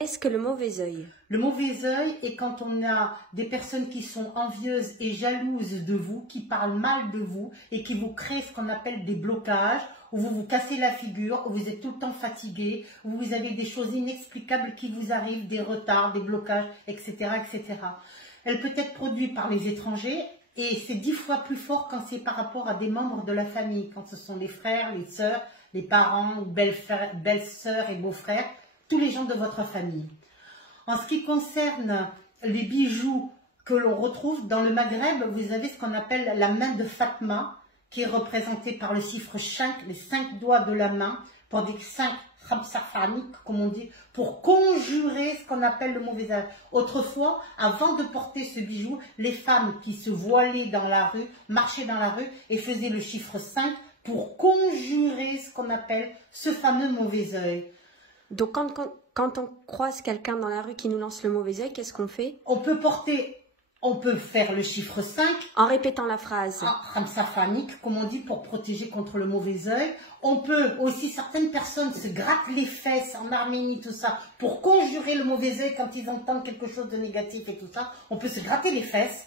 Qu'est-ce que le mauvais œil? Le mauvais œil est quand on a des personnes qui sont envieuses et jalouses de vous, qui parlent mal de vous et qui vous créent ce qu'on appelle des blocages, où vous vous cassez la figure, où vous êtes tout le temps fatigué, où vous avez des choses inexplicables qui vous arrivent, des retards, des blocages, etc., etc. Elle peut être produite par les étrangers et c'est 10 fois plus fort quand c'est par rapport à des membres de la famille, quand ce sont les frères, les sœurs, les parents, ou belles-sœurs et beaux-frères, tous les gens de votre famille. En ce qui concerne les bijoux que l'on retrouve dans le Maghreb, vous avez ce qu'on appelle la main de Fatma, qui est représentée par le chiffre 5, les 5 doigts de la main, pour des 5 khamsafaniques, comme on dit, pour conjurer ce qu'on appelle le mauvais œil. Autrefois, avant de porter ce bijou, les femmes qui se voilaient dans la rue, marchaient dans la rue et faisaient le chiffre 5 pour conjurer ce qu'on appelle ce fameux mauvais œil. Donc quand on croise quelqu'un dans la rue qui nous lance le mauvais œil, qu'est-ce qu'on fait? On peut faire le chiffre 5 en répétant la phrase. Khamsafanique, comme on dit, pour protéger contre le mauvais œil. On peut aussi, certaines personnes se grattent les fesses en Arménie, tout ça, pour conjurer le mauvais œil quand ils entendent quelque chose de négatif et tout ça. On peut se gratter les fesses.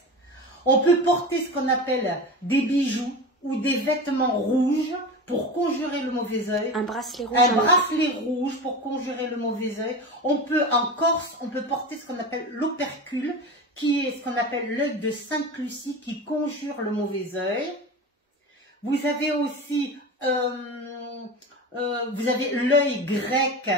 On peut porter ce qu'on appelle des bijoux ou des vêtements rouges pour conjurer le mauvais œil. Un bracelet rouge. Un bracelet rouge pour conjurer le mauvais œil. On peut, en Corse, on peut porter ce qu'on appelle l'opercule, qui est ce qu'on appelle l'œil de Sainte Lucie, qui conjure le mauvais œil. Vous avez aussi, vous avez l'œil grec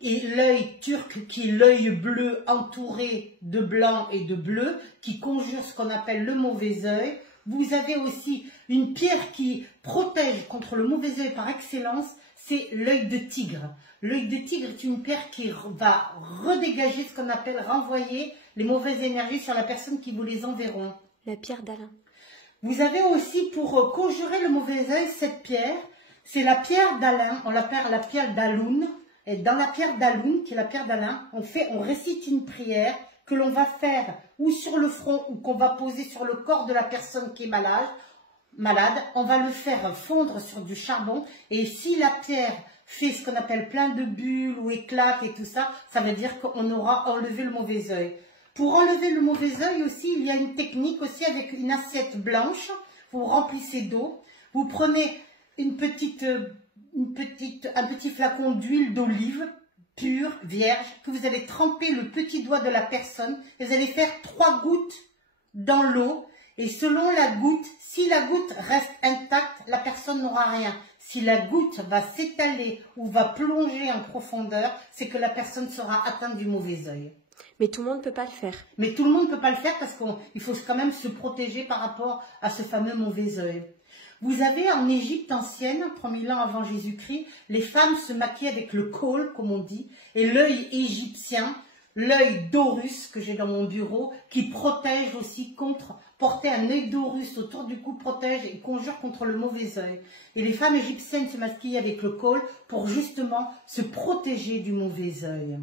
et l'œil turc, qui est l'œil bleu entouré de blanc et de bleu, qui conjure ce qu'on appelle le mauvais œil. Vous avez aussi une pierre qui protège contre le mauvais œil par excellence, c'est l'œil de tigre. L'œil de tigre est une pierre qui va redégager ce qu'on appelle renvoyer les mauvaises énergies sur la personne qui vous les enverront. La pierre d'Alain. Vous avez aussi pour conjurer le mauvais œil cette pierre, c'est la pierre d'Alain, on l'appelle la pierre d'Aloun. Et dans la pierre d'Aloun, qui est la pierre d'Alain, on récite une prière que l'on va faire ou sur le front ou qu'on va poser sur le corps de la personne qui est malade, on va le faire fondre sur du charbon et si la pierre fait ce qu'on appelle plein de bulles ou éclate et tout ça, ça veut dire qu'on aura enlevé le mauvais œil. Pour enlever le mauvais œil aussi, il y a une technique aussi avec une assiette blanche, vous remplissez d'eau, vous prenez un petit flacon d'huile d'olive, pure, vierge, que vous allez tremper le petit doigt de la personne et vous allez faire 3 gouttes dans l'eau et selon la goutte, si la goutte reste intacte, la personne n'aura rien. Si la goutte va s'étaler ou va plonger en profondeur, c'est que la personne sera atteinte du mauvais œil. Mais tout le monde ne peut pas le faire. Mais tout le monde ne peut pas le faire parce qu'il faut quand même se protéger par rapport à ce fameux mauvais œil. Vous avez en Égypte ancienne, 3000 ans avant Jésus-Christ, les femmes se maquillaient avec le khol, comme on dit, et l'œil égyptien, l'œil d'Horus que j'ai dans mon bureau, qui protège aussi contre, porter un œil d'Horus autour du cou protège et conjure contre le mauvais œil. Et les femmes égyptiennes se maquillaient avec le khol pour justement se protéger du mauvais œil.